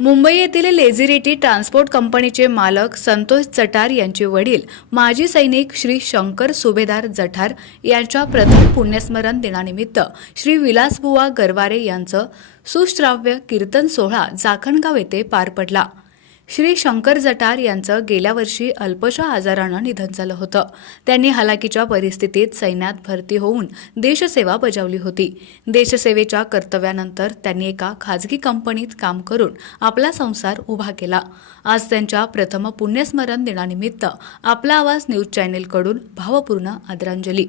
मुंबई येथील लेझिरिटी ट्रान्सपोर्ट कंपनीचे मालक संतोष जठार यांचे वडील माजी सैनिक श्री शंकर सुभेदार जठार यांच्या प्रथम पुण्यस्मरण दिनानिमित्त श्री विलासबुवा गरवारे यांचं सुश्राव्य कीर्तन सोहळा जाखणगाव येथे पार पडला. श्री शंकर जटार यांचं गेल्या वर्षी अल्पशा आजारानं निधन झालं होतं. त्यांनी हलाकीच्या परिस्थितीत सैन्यात भरती होऊन देशसेवा बजावली होती. देशसेवेच्या कर्तव्यानंतर त्यांनी एका खाजगी कंपनीत काम करून आपला संसार उभा केला. आज त्यांच्या प्रथम पुण्यस्मरण दिनानिमित्त आपला आवाज न्यूज चॅनेलकडून भावपूर्ण आदरांजली.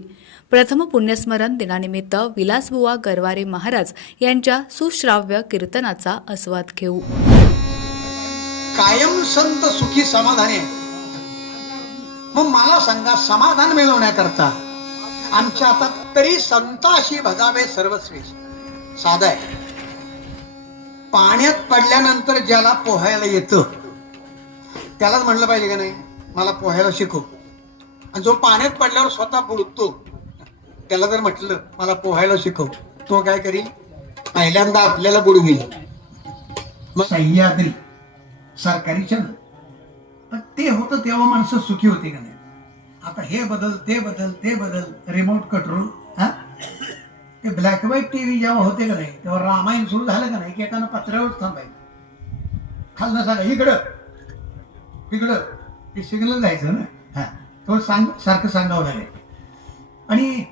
प्रथम पुण्यस्मरण दिनानिमित्त विलासबुवा गरवारे महाराज यांच्या सुश्राव्य कीर्तनाचा आस्वाद घेऊ. कायम संत सुखी समाधानी आहे. मग मला सांगा समाधान मिळवण्याकरता आमच्या हातात तरी संताशी भगावे सर्वस्वी साधा आहे. पाण्यात पडल्यानंतर ज्याला पोहायला येतं त्यालाच म्हणलं पाहिजे का नाही? मला पोहायला शिकव. आणि जो पाण्यात पडल्यावर स्वतः बुडतो त्याला जर म्हटलं मला पोहायला शिकव तो काय करील? पहिल्यांदा आपल्याला बुडवील. मग सह्याद्री. सरकारी चंद. पण ते होतं तेव्हा माणसं सुखी होती का नाही? आता हे बदल ते बदल ते बदल रिमोट कंट्रोल हा? ते ब्लॅक व्हाईट टी व्ही जेव्हा होते का नाही तेव्हा रामायण सुरू झालं का नाही की एकानं पत्र्यावर थांबायचं. खालनं सांगा इकडं. इकडं. ते सिग्नल जायचं ना? हा. तो सांग सारखं सांगावं लागेल. आणि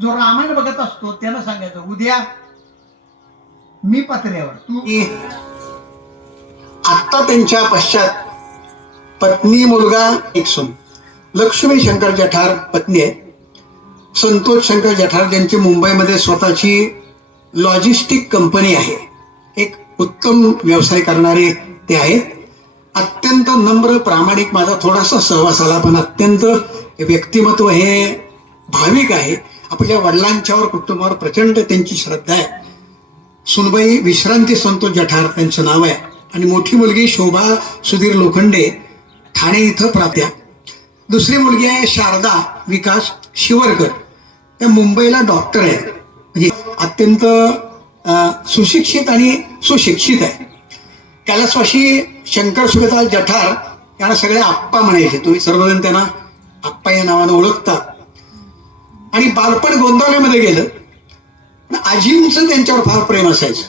जो रामायण बघत असतो त्याला सांगायचं उद्या मी पत्र्यावर तू आत्ता त्यांच्या पश्चात पत्नी मुलगा एक सून. लक्ष्मी शंकर जठार पत्नी आहे संतोष शंकर जठार ज्यांची मुंबईमध्ये स्वतःची लॉजिस्टिक कंपनी आहे. एक उत्तम व्यवसाय करणारे ते आहेत. अत्यंत नम्र प्रामाणिक माझा थोडासा सहवास आला पण अत्यंत व्यक्तिमत्व हे भाविक आहे. आपल्या वडिलांच्यावर कुटुंबावर प्रचंड त्यांची श्रद्धा आहे. सुनबाई विश्रांती संतोष जठार त्यांचं नाव आहे. आणि मोठी मुलगी शोभा सुधीर लोखंडे ठाणे इथं प्राप्त्या दुसरी मुलगी आहे शारदा विकास शिवरकर. त्या मुंबईला डॉक्टर आहे म्हणजे अत्यंत सुशिक्षित आणि सुशिक्षित आहे. त्याला स्वाशी शंकर सुभेदार जठार यांना सगळे आप्पा म्हणायचे. तुम्ही सर्वजण त्यांना आप्पा या नावानं ओळखता. आणि बालपण गोंधवल्यामध्ये गेलं. पण आजींचं त्यांच्यावर फार प्रेम असायचं.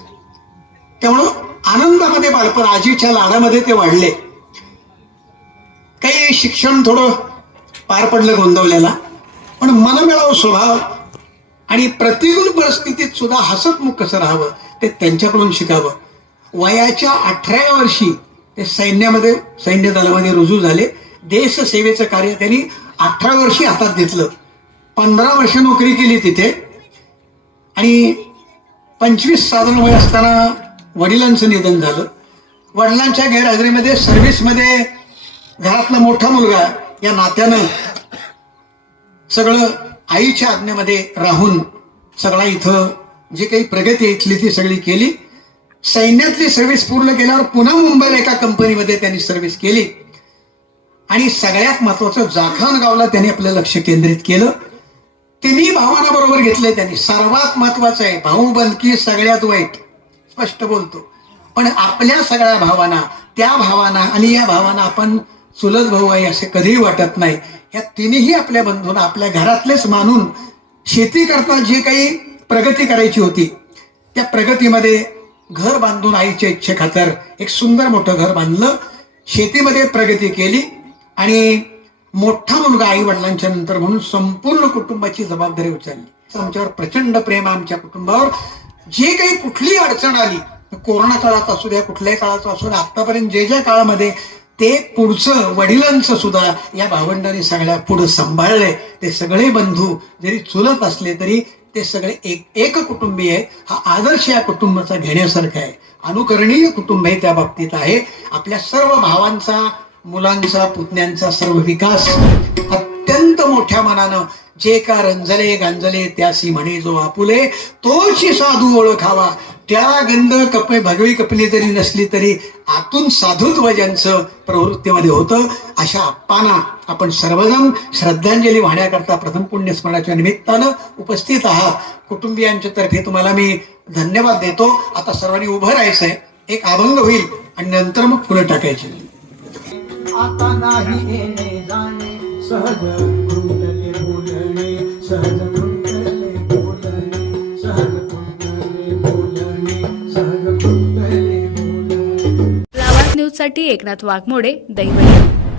त्यामुळं आनंदामध्ये बालपण आजीच्या लाडामध्ये ते वाढले. काही शिक्षण थोडं पार पडलं गोंदवल्याला पण मनमिळाव स्वभाव आणि प्रतिकूल परिस्थितीत सुद्धा हसतमुख कसं राहावं ते त्यांच्याकडून शिकावं. वयाच्या अठराव्या वर्षी ते सैन्यामध्ये सैन्य दलामध्ये रुजू झाले. देशसेवेचं कार्य त्यांनी अठरा वर्षी हातात घेतलं. पंधरा वर्ष नोकरी केली तिथे. आणि पंचवीस साधारण वय असताना वडिलांचं निधन झालं. वडिलांच्या गैरहजेरीमध्ये सर्व्हिसमध्ये घरातला मोठा मुलगा या नात्यानं सगळं आईच्या आज्ञेमध्ये राहून सगळा इथं जी काही प्रगती इथली ती सगळी केली. सैन्यातली सर्व्हिस पूर्ण केल्यावर पुन्हा मुंबईला एका कंपनीमध्ये त्यांनी सर्व्हिस केली. आणि सगळ्यात महत्वाचं जाखण गावला त्यांनी आपलं लक्ष केंद्रित केलं. तिन्ही भावांना बरोबर घेतलंय त्यांनी. सर्वात महत्वाचं आहे भाऊ बंदकी सगळ्यात वाईट. स्पष्ट बोलतो. पण आपल्या सगळ्या भावांना त्या भावांना आणि या भावांना आपण चुलत भाऊ आहे असे कधीही वाटत नाही. या तिन्ही आपल्या बंधूंना आपल्या घरातलेच मानून शेती करता जी काही प्रगती करायची होती त्या प्रगतीमध्ये घर बांधून आईच्या इच्छेखातर एक सुंदर मोठं घर बांधलं. शेतीमध्ये प्रगती केली आणि मोठा मुलगा आई वडिलांच्या नंतर म्हणून संपूर्ण कुटुंबाची जबाबदारी उचलली. आमच्यावर प्रचंड प्रेम आमच्या कुटुंबावर. जे काही कुठली अडचण आली कोरोना काळात असू द्या कुठल्याही काळात असू द्या आतापर्यंत जे ज्या काळामध्ये ते पुढचं वडिलांचं सुद्धा या भावंडांनी सगळ्या पुढं सांभाळले ते सगळे बंधू जरी चुलत असले तरी ते सगळे एक एक कुटुंबीय हा आदर्श या कुटुंबाचा घेण्यासारखा आहे. अनुकरणीय कुटुंब हे त्या बाबतीत आहे. आपल्या सर्व भावांचा मुलांचा पुतण्यांचा सर्व विकास अत्यंत मोठ्या मनानं जे का रंजले गांजले त्यासी म्हणे जो आपुले तोशी साधू ओळखावा. त्या गंध कपे भगवी कपली जरी नसली तरी आतून साधुत्व ज्यांचं प्रवृत्तीमध्ये होतं. अशा आप्पांना आपण सर्वजण श्रद्धांजली वाहण्याकरता प्रथम पुण्यस्मरणाच्या निमित्तानं उपस्थित आहात. कुटुंबियांच्या तर्फे तुम्हाला मी धन्यवाद देतो. आता सर्वांनी उभं राहायचंय. एक अभंग होईल आणि नंतर मग फुलं टाकायची. आता नाही येणे जाणे सहज. न्यूजसाठी एकनाथ वाघमोडे दैवडी